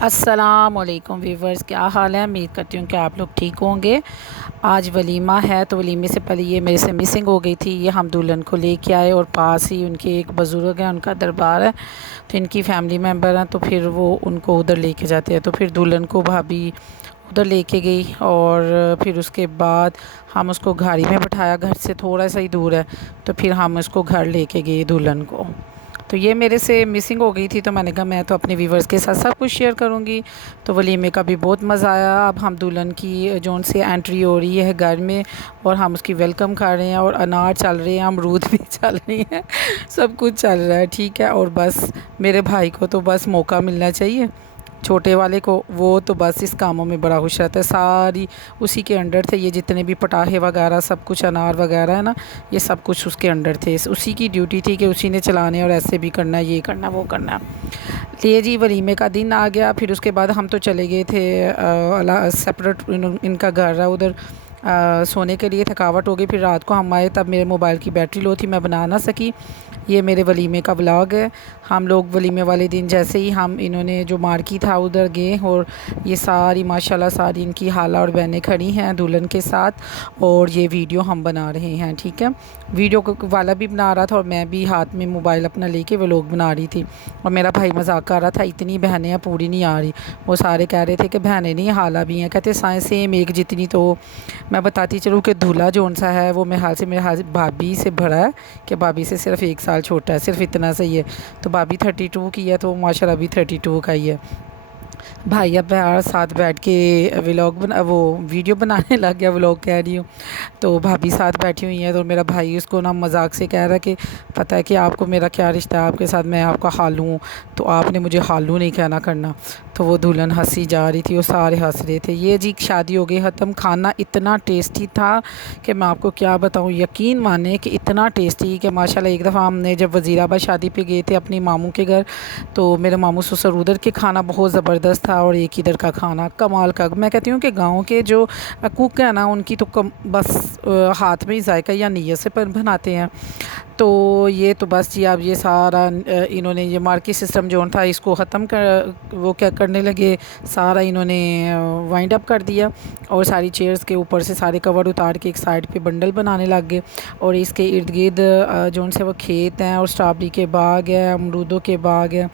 السلام علیکم ویورز، کیا حال ہے؟ امید کرتی ہوں کہ آپ لوگ ٹھیک ہوں گے۔ آج ولیمہ ہے تو ولیمے سے پہلے یہ میرے سے مسنگ ہو گئی تھی۔ یہ ہم دلہن کو لے کے آئے اور پاس ہی ان کے ایک بزرگ ہیں، ان کا دربار ہے تو ان کی فیملی ممبر ہیں، تو پھر وہ ان کو ادھر لے کے جاتے ہیں۔ تو پھر دلہن کو بھابھی ادھر لے کے گئی اور پھر اس کے بعد ہم اس کو گاڑی میں بٹھایا، گھر سے تھوڑا سا ہی دور ہے تو پھر ہم اس کو گھر لے کے گئے دلہن کو۔ تو یہ میرے سے مسنگ ہو گئی تھی تو میں نے کہا میں تو اپنے ویورز کے ساتھ سب کچھ شیئر کروں گی۔ تو ولیمے کا بھی بہت مزہ آیا۔ اب ہم دلہن کی جون سے انٹری ہو رہی ہے گھر میں اور ہم اس کی ویلکم کر رہے ہیں، اور انار چل رہے ہیں، امرود بھی چل رہے ہیں، سب کچھ چل رہا ہے، ٹھیک ہے۔ اور بس میرے بھائی کو تو بس موقع ملنا چاہیے، چھوٹے والے کو، وہ تو بس اس کاموں میں بڑا خوش رہتا ہے، ساری اسی کے انڈر تھے، یہ جتنے بھی پٹاخے وغیرہ سب کچھ انار وغیرہ ہے نا، یہ سب کچھ اس کے انڈر تھے، اسی کی ڈیوٹی تھی کہ اسی نے چلانے اور ایسے بھی کرنا، یہ کرنا وہ کرنا۔ لیے جی ولیمے کا دن آ گیا، پھر اس کے بعد ہم تو چلے گئے تھے سپریٹ، ان کا گھر ہے ادھر، سونے کے لیے، تھکاوٹ ہو گئی، پھر رات کو ہم آئے تب میرے موبائل کی بیٹری لو تھی، میں بنا نہ سکی۔ یہ میرے ولیمے کا ولاگ ہے۔ ہم لوگ ولیمے والے دن جیسے ہی انہوں نے جو مارکی تھا ادھر گئے، اور یہ ساری ماشاءاللہ ساری ان کی خالہ اور بہنیں کھڑی ہیں دلہن کے ساتھ، اور یہ ویڈیو ہم بنا رہے ہیں، ٹھیک ہے۔ ویڈیو والا بھی بنا رہا تھا اور میں بھی ہاتھ میں موبائل اپنا لے کے ولاگ بنا رہی تھی، اور میرا بھائی مذاق کر رہا تھا اتنی بہنیں ہیں پوری نہیں آ رہی، وہ سارے کہہ رہے تھے کہ بہنیں نہیں خالہ بھی ہیں، کہتے سیم ایک جتنی۔ تو میں بتاتی چلوں کہ دولہا جون سا ہے وہ میرے حال سے بھابھی سے بڑا ہے، کہ بھابھی سے صرف 1 سال چھوٹا ہے، صرف اتنا صحیح ہے۔ تو بھابھی 32 کی ہے تو ماشاءاللہ ابھی 32 کا ہی ہے۔ بھائی اب ساتھ بیٹھ کے وہ ویڈیو بنانے لگ گیا، ولاگ کہہ رہی ہوں، تو بھابھی ساتھ بیٹھی ہوئی ہیں، تو میرا بھائی اس کو نا مذاق سے کہہ رہا ہے کہ پتہ ہے کہ آپ کو میرا کیا رشتہ ہے آپ کے ساتھ، میں آپ کا خالو ہوں، تو آپ نے مجھے خالو نہیں کہنا کرنا۔ تو وہ دلہن ہنسی جا رہی تھی، وہ سارے ہنس رہے تھے۔ یہ جی شادی ہو گئی ختم، کھانا اتنا ٹیسٹی تھا کہ میں آپ کو کیا بتاؤں، یقین مانیں کہ اتنا ٹیسٹی کہ ماشاءاللہ۔ ایک دفعہ ہم نے جب وزیر آباد شادی پہ گئے تھے اپنی ماموں کے گھر، تو میرے ماموں سسر ادھر کے کھانا بہت زبردست تھا، اور ایک ادھر کا کھانا کمال کا۔ میں کہتی ہوں کہ گاؤں کے جو کوک ہیں نا، ان کی تو بس ہاتھ میں ہی ذائقہ یا نیت سے بناتے ہیں۔ تو یہ تو بس جی اب یہ سارا انہوں نے یہ مارکی سسٹم جو تھا اس کو ختم وہ کیا کرنے لگے، سارا انہوں نے وائنڈ اپ کر دیا، اور ساری چیئرز کے اوپر سے سارے کور اتار کے ایک سائڈ پہ بنڈل بنانے لگ گئے، اور اس کے ارد گرد جون سے وہ کھیت ہیں، اور اسٹرابری کے باغ ہیں، امرودوں کے باغ ہیں،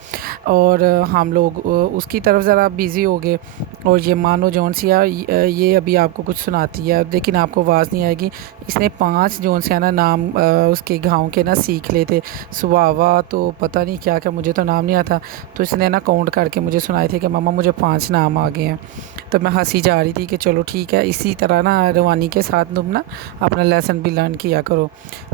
اور ہم لوگ اس کی طرف ذرا بیزی ہو گئے۔ اور یہ مانو جون سیا یہ ابھی آپ کو کچھ سناتی ہے، لیکن آپ کو آواز نہیں آئے گی۔ اس نے 5 جون سے نا نام اس کے گاؤں کے نا سیکھ لے تھے، سواوا تو پتہ نہیں کیا کہ مجھے تو نام نہیں آتا، تو اس نے نا کاؤنٹ کر کے مجھے سنائے تھے کہ ماما مجھے 5 نام آ گئے ہیں۔ تو میں ہنسی جا رہی تھی کہ چلو ٹھیک ہے، اسی طرح نا روانی کے ساتھ تم نا اپنا لیسن بھی لرن کیا کرو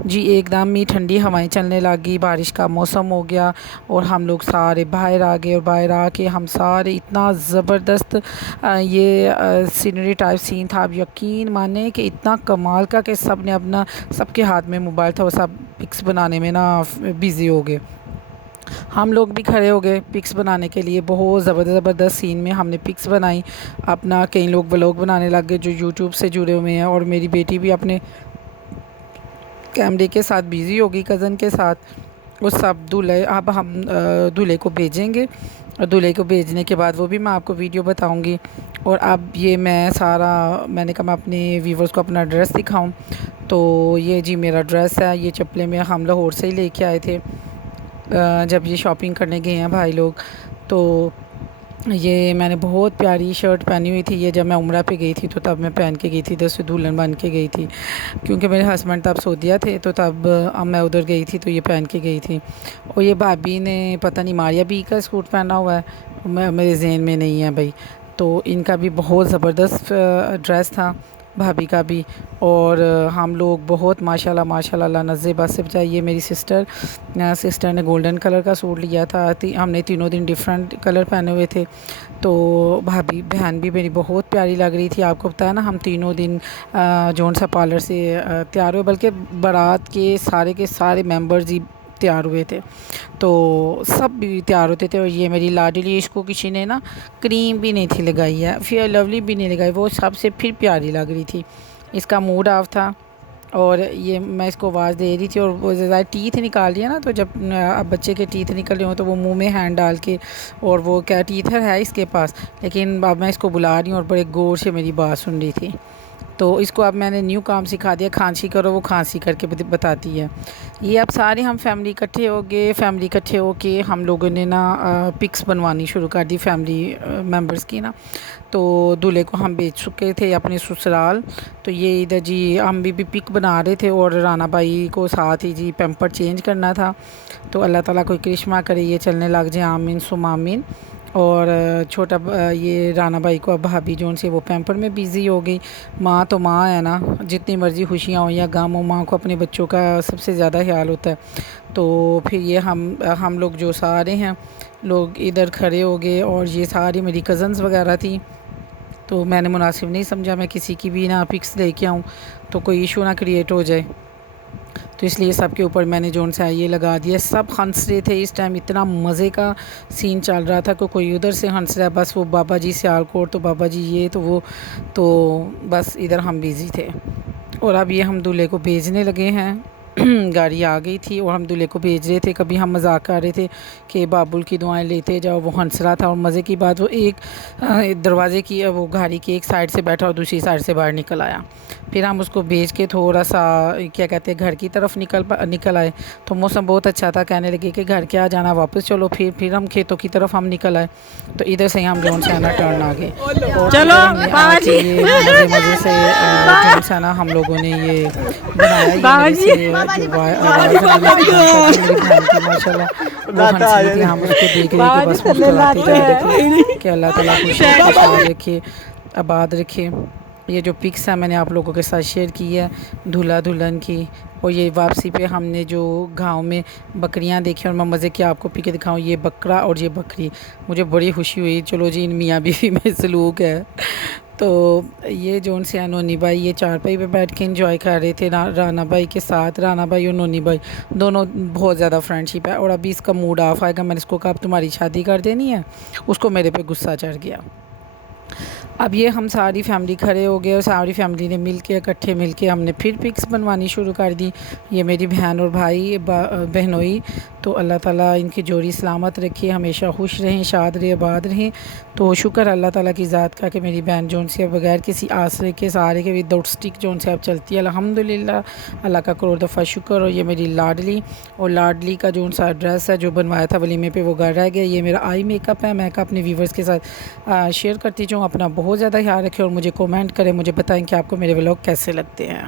جی۔ ایک دم ہی ٹھنڈی ہوائیں چلنے لگی، بارش کا موسم ہو گیا، اور ہم لوگ سارے باہر آ گئے، اور باہر آ کے ہم سارے اتنا زبردست یہ سینری ٹائپ سین تھا، آپ یقین مانیں کہ اتنا کمال کا کہ سب نے اپنا، سب کے ہاتھ میں موبائل تھا، وہ سب پکس بنانے میں نا بیزی ہو گئے۔ ہم لوگ بھی کھڑے ہو گئے پکس بنانے کے لیے، بہت زبردست سین میں ہم نے پکس بنائی اپنا۔ کئی لوگ ولاگ بنانے لگ گئے جو یوٹیوب سے جڑے ہوئے ہیں، اور میری بیٹی بھی اپنے کیمرے کے ساتھ بیزی ہوگی، کزن کے ساتھ، وہ سب دولہے۔ اب ہم دولہے کو بھیجیں گے، اور دولہے کو بھیجنے کے بعد وہ بھی میں آپ کو ویڈیو بتاؤں گی۔ اور اب یہ میں نے کہا میں اپنے ویورز کو اپنا ڈریس دکھاؤں، تو یہ جی میرا ڈریس ہے، یہ چپلیں میں ہم لاہور سے ہی لے کے آئے تھے جب یہ شاپنگ کرنے گئے ہیں بھائی لوگ۔ تو یہ میں نے بہت پیاری شرٹ پہنی ہوئی تھی، یہ جب میں عمرہ پہ گئی تھی تو تب میں پہن کے گئی تھی، ادھر دلہن بن کے گئی تھی، کیونکہ میرے ہسبینڈ تب سعودیہ تھے، تو تب میں ادھر گئی تھی تو یہ پہن کے گئی تھی۔ اور یہ بھابھی نے پتہ نہیں ماریا بی کا سوٹ پہنا ہوا ہے، میرے ذہن میں نہیں ہے بھائی، تو ان کا بھی بہت زبردست ڈریس تھا بھابھی کا بھی۔ اور ہم لوگ بہت ماشاءاللہ اللہ نزے بس سے بچائے۔ یہ میری سسٹر نے گولڈن کلر کا سوٹ لیا تھا، ہم نے تینوں دن ڈیفرنٹ کلر پہنے ہوئے تھے، تو بہن بھی میری بہت پیاری لگ رہی تھی۔ آپ کو پتہ ہے نا ہم تینوں دن جون سا پارلر سے تیار ہوئے، بلکہ بارات کے سارے ممبرز ہی تیار ہوئے تھے، تو سب بھی تیار ہوتے تھے۔ اور یہ میری لاڈلی، اس کو کسی نے نا کریم بھی نہیں تھی لگائی ہے، فیئر لولی بھی نہیں لگائی، وہ سب سے پھر پیاری لگ رہی تھی۔ اس کا موڈ آف تھا اور یہ میں اس کو آواز دے رہی تھی اور وہ زیادہ ٹیتھ نکال رہی ہے نا، تو جب اب بچے کے ٹیتھ نکل رہے ہوں تو وہ منہ میں ہینڈ ڈال کے، اور وہ کیا ٹیتھر ہے اس کے پاس، لیکن اب میں اس کو بلا رہی ہوں اور بڑے غور سے میری بات سن رہی تھی. تو اس کو اب میں نے نیو کام سکھا دیا، کھانسی کرو، وہ کھانسی کر کے بتاتی ہے. یہ اب سارے ہم فیملی اکٹھے ہو کے ہم لوگوں نے نا پکس بنوانی شروع کر دی فیملی ممبرس کی نا. تو دولہے کو ہم بیچ چکے تھے اپنے سسرال، تو یہ ادھر جی ہم بھی پک بنا رہے تھے، اور رانا بھائی کو ساتھ ہی جی پیمپر چینج کرنا تھا. تو اللہ تعالیٰ کوئی کرشمہ کرے یہ چلنے لگ جائیں، آمین ثم آمین. اور چھوٹا یہ رانا بھائی کو اب بھابھی جو ان سے وہ پیمپر میں بیزی ہو گئی. ماں تو ماں ہے نا، جتنی مرضی خوشیاں ہوں یا غم ہو، ماں کو اپنے بچوں کا سب سے زیادہ خیال ہوتا ہے. تو پھر یہ ہم لوگ جو سارے ہیں لوگ ادھر کھڑے ہو گئے، اور یہ ساری میری کزنز وغیرہ تھی. تو میں نے مناسب نہیں سمجھا میں کسی کی بھی نہ پکس لے کے آؤں تو کوئی ایشو نہ کریٹ ہو جائے، تو اس لیے سب کے اوپر میں نے جو ان سے یہ لگا دیا. سب ہنس رہے تھے اس ٹائم، اتنا مزے کا سین چل رہا تھا کہ کوئی ادھر سے ہنس رہا ہے، بس وہ بابا جی سیالکوٹ، تو بابا جی یہ تو وہ، تو بس ادھر ہم بیزی تھے. اور اب یہ ہم دولہے کو بھیجنے لگے ہیں. گاڑی آ گئی تھی اور ہم دولہے کو بھیج رہے تھے. کبھی ہم مذاق کر رہے تھے کہ بابل کی دعائیں لیتے جاؤ، وہ ہنس رہا تھا. اور مزے کی بات، وہ ایک دروازے کی وہ گاڑی کی ایک سائڈ سے بیٹھا اور دوسری سائڈ سے باہر نکل آیا. پھر ہم اس کو بھیج کے تھوڑا سا کیا کہتے ہیں گھر کی طرف نکل آئے. تو موسم بہت اچھا تھا، کہنے لگے کہ گھر کیا جانا، واپس چلو. پھر ہم کھیتوں کی طرف ہم نکل آئے. تو ادھر سے ہم جون سے نا ٹرن آ گئے، اور چلو ادھر ہم نے آ کے یہ مزے سے جون سے نا ہم لوگوں نے یہ بنایا. یہ میرے سے جو آواز ہے میری بہن کی ماشاء اللہ وہ ہنس رہی تھی. ہم اس کو دیکھ رہے کہ بس مسکراتے جا رہے تھے کہ اللہ تعالیٰ خوشحال رکھے، آباد رکھے. یہ جو پکس ہے میں نے آپ لوگوں کے ساتھ شیئر کی ہے دلہا دلہن کی. اور یہ واپسی پہ ہم نے جو گاؤں میں بکریاں دیکھی، اور میں مزے کی آپ کو پک دکھاؤں، یہ بکرا اور یہ بکری، مجھے بڑی خوشی ہوئی. چلو جی ان میاں بیوی میں سلوک ہے. تو یہ جو ان سے نونی بھائی یہ چارپائی پہ بیٹھ کے انجوائے کر رہے تھے رانا بھائی کے ساتھ. رانا بھائی اور نونی بھائی دونوں بہت زیادہ فرینڈ شپ ہے. اور ابھی اس کا موڈ آف آئے گا. میں نے اس کو کہا اب تمہاری شادی کر دینی ہے، اس کو میرے پہ غصہ چڑھ گیا. اب یہ ہم ساری فیملی کھڑے ہو گئے، اور ساری فیملی نے مل کے اکٹھے مل کے ہم نے پھر پکس بنوانی شروع کر دی. یہ میری بہن اور بھائی بہنوئی، تو اللہ تعالیٰ ان کی جوڑی سلامت رکھے، ہمیشہ خوش رہیں، شاد رہیں، آباد رہیں. تو شکر اللہ تعالیٰ کی ذات کا کہ میری بہن جون سے بغیر کسی آسرے کے سہارے کے وداؤٹ اسٹک جون سے اب چلتی ہے. الحمدللہ اللہ کا کروڑ دفعہ شکر. اور یہ میری لاڈلی کا جون سا ڈریس ہے جو بنوایا تھا ولیمے پہ، وہ گھر رہ گیا. یہ میرا آئی میک اپ ہے. میں اپنے ویورز کے ساتھ شیئر کرتی جاؤں. اپنا بہت زیادہ خیال رکھیں اور مجھے کومنٹ کریں، مجھے بتائیں کہ آپ کو میرے ولاگ کیسے لگتے ہیں.